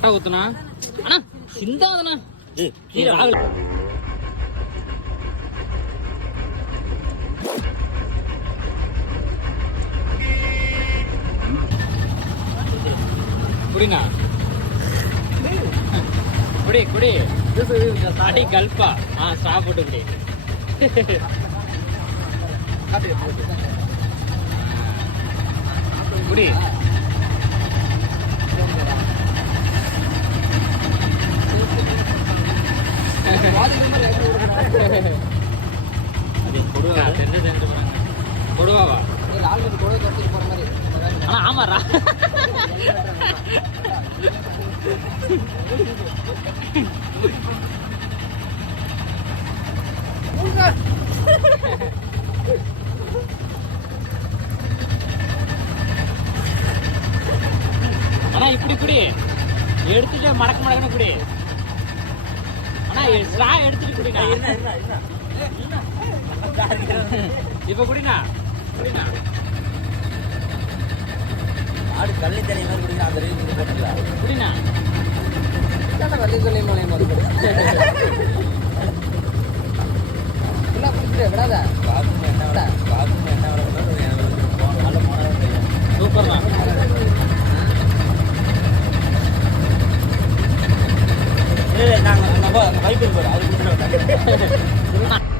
கரெக்டா ஊத்துனா அண்ணா சிந்தாதுண்ணா. கீழே குடி குடி. அடி கல்பா. ஆ சாப்பிட்டு குடி. குடி. கொடுவாவா ஆமாரா அண்ணா இப்படி குடி. எடுத்துட்டு மடக்க மடக்கணும் இப்படி எடுத்துட்டு குடிண்ணா இப்ப குடிண்ணா குடிண்ணா ஆடு கள்ளி தண்ணி மாதிரி குடிக்கலாம் அந்த ரீதிக்கு போட்டுக்கலாம் குடிண்ணா வெள்ளி சொல்லி மலை விடாத. பாத்ரூம் என்ன பாத்ரூம் என்ன சூப்பர் தான் இல்லை நாங்கள் நம்ம பைப் இருக்கு அது